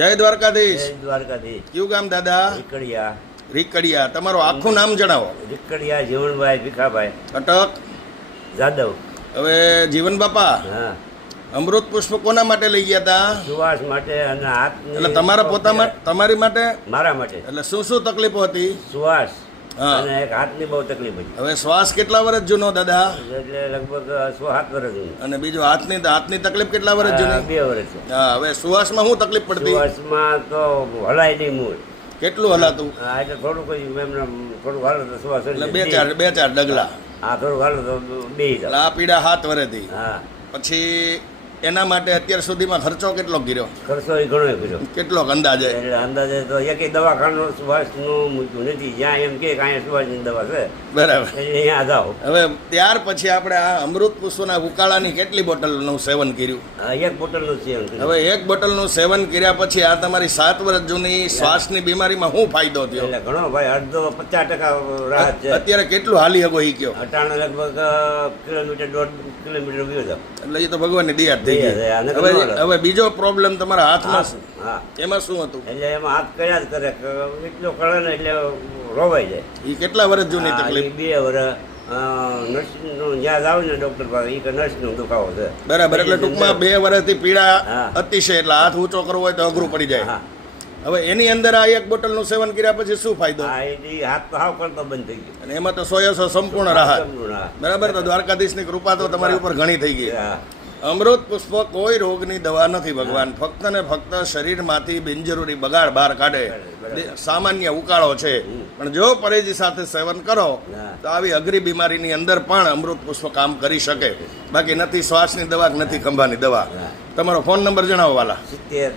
જય દ્વારકાધીશ. જય દ્વારકાધીશ. કયું ગામ દાદા? રીકડિયા. રીકડિયા. તમારું આખું નામ જણાવો. રીકડિયા જીવણભાઈ ભીખાભાઈ અટક જાદવ. હવે જીવન બાપા, હા, અમૃત પુષ્પ કોના માટે લઈ ગયા હતા? સુવાસ માટે અને હાથ. એટલે તમારા પોતા તમારી માટે? મારા માટે. એટલે શું શું તકલીફો હતી? સુવાસ હા. અને એક હાથની બહુ તકલીફ હતી. હવે શ્વાસ કેટલા વર્ષ જૂનો દાદા? એટલે લગભગ 6-7 વર્ષ. અને બીજું હાથની તકલીફ કેટલા વર્ષ જૂની? 2 વર્ષ. હા. હવે શ્વાસમાં શું તકલીફ પડતી? સુવાસમાં તો હલાય નહીં મૂળ. કેટલું હલાતું? હા, એટલે થોડુંક એમને થોડુંક હાલો તો સુવાસ એટલે બે ચાર ડગલા. હા, થોડુંક હાલો તો બે. એટલે આ પીડા 7 વર્ષથી. હા. પછી એના માટે અત્યાર સુધીમાં ખર્ચો કેટલો કર્યો? ખર્ચો એ ઘણો કર્યો. કેટલો અંદાજે? એટલે અંદાજે તો એક દવાખાનું સુવાસનું મૂક્યું નથી. જ્યાં એમ કે અહીંયા સુવાસની દવા છે, બરાબર. એટલે અહીંયા જાઓ. હવે ત્યાર પછી આપણે આ અમૃત પુષ્પના ઉકાળાની કેટલી બોટલનું સેવન કર્યું? એક બોટલનું સેવન કર્યું. હવે એક બોટલનું સેવન કર્યા પછી આ તમારી 7 વર્ષ જૂની શ્વાસની બીમારીમાં શું ફાયદો થયો? એટલે ઘણો ભાઈ, અડધો 50% રાહત છે. અત્યારે કેટલું હાલી શકો એ કયો? અટાણે લગભગ કિલોમીટર 1.5 કિલોમીટર ગયો જાવ. એટલે એ તો ભગવાનની દયા થઈ ગઈ. દયા, આને હવે તો હવે બીજો પ્રોબ્લેમ તમારા હાથમાં. હા, એમાં શું હતું? એટલે એમાં હાથ કર્યા જ કરે, એટલો કરે ને એટલે રોવાઈ જાય. એ કેટલા વર્ષ જૂની હા, તકલીફ? એ 2 વર્ષ. નર્સનું જ્યાં જાવ ને ડૉક્ટર પાસે, એ કે નર્સનો દુખાવો છે. બરાબર. એટલે ટૂંકમાં 2 વર્ષથી પીડા હા. અતિશય, એટલે હાથ ઊંચો કરવો હોય તો અઘરું પડી જાય. હા, હવે એની અંદર આ એક બોટલનું સેવન કર્યા પછી શું ફાયદો? હા, એ હાથ તો હાવ કરતો બંધ થઈ ગયો. અને એમાં તો 100% સંપૂર્ણ રાહત. હા. બરાબર. તો દ્વારકાધીશની કૃપા તો તમારી ઉપર ઘણી થઈ ગઈ. હા. અમૃત પુષ્પ કોઈ રોગની દવા નથી ભગવાન, ફક્ત ને ફક્ત શરીરમાંથી બિનજરૂરી બગાડ બહાર કાઢે. સામાન્ય ઉકાળો છે, પણ જો પરેજી સાથે સેવન કરો તો આવી અઘરી બીમારીની અંદર પણ અમૃત પુષ્પ કામ કરી શકે. બાકી નથી શ્વાસની દવા કે નથી ખંભાની દવા. તમારો ફોન નંબર જણાવો વાલા. 70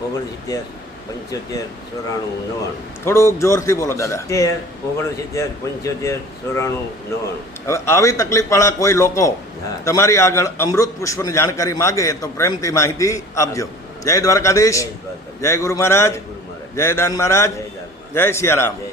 69 75 94 99. થોડુંક જોરથી બોલો દાદા. 70 69 75 94 99. હવે આવી તકલીફવાળા કોઈ લોકો હા. તમારી આગળ અમૃત પુષ્પની જાણકારી માગે તો પ્રેમથી માહિતી આપજો. જય દ્વારકાધીશ. જય દ્વારકા. જય ગુરુ મહારાજ. જય ગુરુ મહારાજ. જય દાન મહારાજ. જય દાન. જય સિયારામ. જય